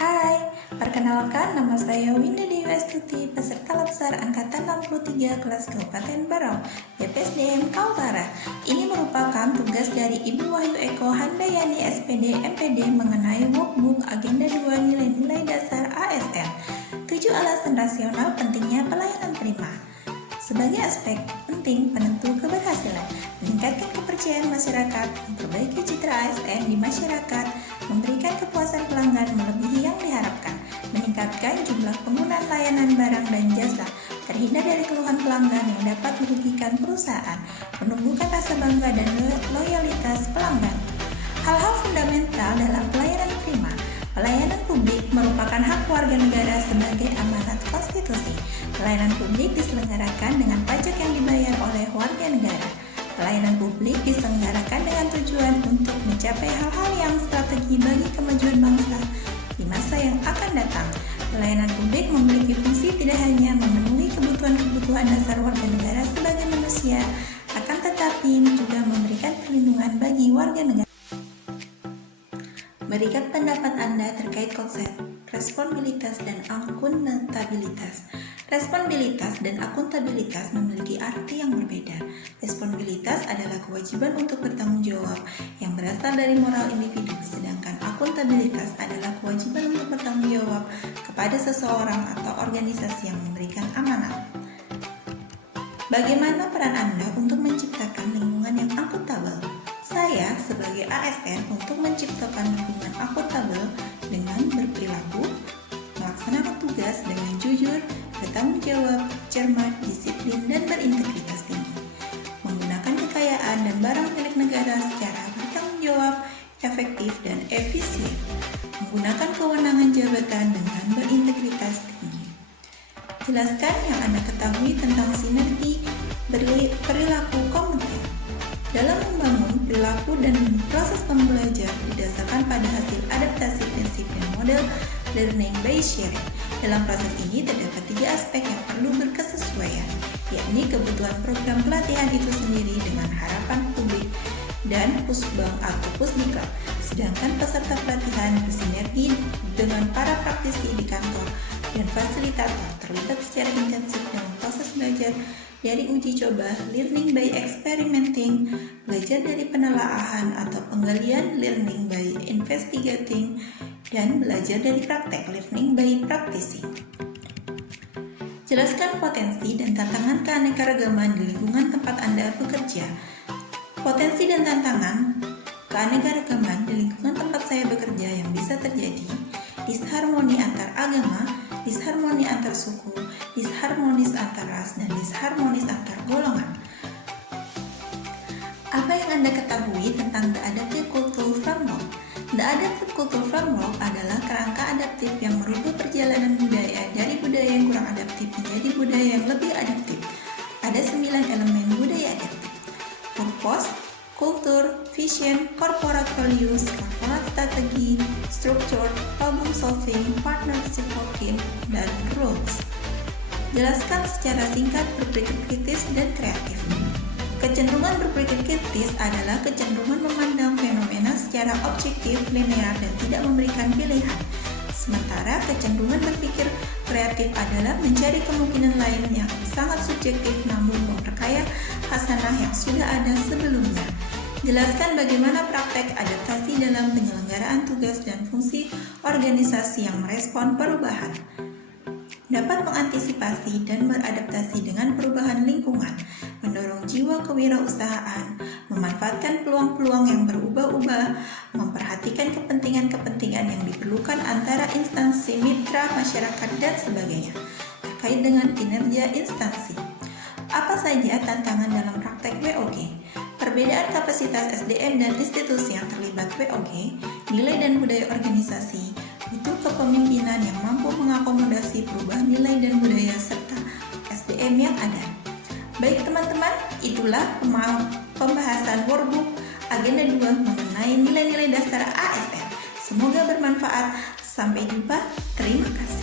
Hai, perkenalkan nama saya Winda Dewi Astuti, peserta Labsar Angkatan 63 kelas Kabupaten Berau, BPSDM Kaltara. Ini merupakan tugas dari Ibu Wahyu Eko Handayani SPD MPD mengenai workbook Agenda 2 Nilai-nilai Dasar ASN. 7 alasan rasional pentingnya pelayanan prima. Sebagai aspek penting penentu keberhasilan, meningkatkan kepercayaan masyarakat, memperbaiki citra ASN di masyarakat, memberikan kepuasan pelanggan melebihi yang diharapkan, meningkatkan jumlah penggunaan layanan barang dan jasa, terhindar dari keluhan pelanggan yang dapat merugikan perusahaan, menumbuhkan rasa bangga dan loyalitas pelanggan. Hal-hal fundamental dalam pelayanan prima. Pelayanan publik merupakan hak warga negara sebagai amanat konstitusi. Pelayanan publik diselenggarakan dengan pajak yang dibayar oleh warga negara. Pelayanan publik diselenggarakan dengan tujuan untuk mencapai hal-hal yang strategi bagi kemajuan bangsa di masa yang akan datang. Pelayanan publik memiliki fungsi tidak hanya memenuhi kebutuhan-kebutuhan dasar warga negara sebagai manusia, akan tetapi juga memberikan perlindungan bagi warga negara. Berikan pendapat Anda terkait konsep responsibilitas dan akuntabilitas. Responsibilitas dan akuntabilitas memiliki arti yang berbeda. Responsibilitas adalah kewajiban untuk bertanggung jawab yang berasal dari moral individu, sedangkan akuntabilitas adalah kewajiban untuk bertanggung jawab kepada seseorang atau organisasi yang memberikan amanat. Bagaimana peran Anda untuk menciptakan lingkungan yang akuntabel? Saya sebagai ASN untuk menciptakan lingkungan akuntabel dengan berperilaku, melaksanakan tugas dengan jujur, bertanggung jawab, cermat, disiplin, dan berintegritas tinggi. Menggunakan kekayaan dan barang milik negara secara bertanggung jawab, efektif, dan efisien. Menggunakan kewenangan jabatan dengan berintegritas tinggi. Jelaskan yang Anda ketahui tentang sinergi perilaku komunitas. Dalam membangun perilaku dan proses pembelajar didasarkan pada hasil adaptasi prinsip dan model learning by sharing. Dalam proses ini terdapat 3 aspek yang perlu berkesesuaian, yakni kebutuhan program pelatihan itu sendiri dengan harapan publik dan pusbang atau pusdiklat. Sedangkan peserta pelatihan bersinergi dengan para praktisi di kantor dan fasilitator terlibat secara intensif dalam proses belajar dari uji coba, learning by experimenting, belajar dari penelaahan atau penggalian, learning by investigating, dan belajar dari praktek, learning by practicing. Jelaskan potensi dan tantangan keanekaragaman di lingkungan tempat Anda bekerja. Potensi dan tantangan keanekaragaman di lingkungan tempat saya bekerja yang bisa terjadi: disharmoni antar agama, disharmoni antar suku, disharmonis antar ras, dan disharmonis antar golongan. Apa yang Anda ketahui tentang The Adaptive Cultural Framework? The Adaptive Cultural Framework adalah kerangka adaptif yang merubah perjalanan budaya dari budaya yang kurang adaptif menjadi budaya yang lebih adaptif. Ada 9 elemen budaya adaptif: purpose, culture, vision, corporate values, corporate strategy, structure, problem solving, partnership working, dan rules. Jelaskan secara singkat berpikir kritis dan kreatif. Kecenderungan berpikir kritis adalah kecenderungan memandang fenomena secara objektif, linear, dan tidak memberikan pilihan. Sementara kecenderungan berpikir kreatif adalah mencari kemungkinan lain yang sangat subjektif namun memperkaya khasanah yang sudah ada sebelumnya. Jelaskan bagaimana praktek adaptasi dalam penyelenggaraan tugas dan fungsi organisasi yang merespon perubahan. Dapat mengantisipasi dan beradaptasi dengan perubahan lingkungan, mendorong jiwa kewirausahaan, memanfaatkan peluang-peluang yang berubah-ubah, memperhatikan kepentingan-kepentingan yang diperlukan antara instansi mitra, masyarakat, dan sebagainya. Terkait dengan kinerja instansi, apa saja tantangan dalam praktek WOG? Perbedaan kapasitas SDM dan institusi yang terlibat WOG, nilai dan budaya organisasi, butuh kepemimpinan yang mampu mengakomodasi perubahan nilai dan budaya serta SDM yang ada. Baik teman-teman, itulah pembahasan workbook Agenda 2 mengenai nilai-nilai dasar ASN. Semoga bermanfaat. Sampai jumpa. Terima kasih.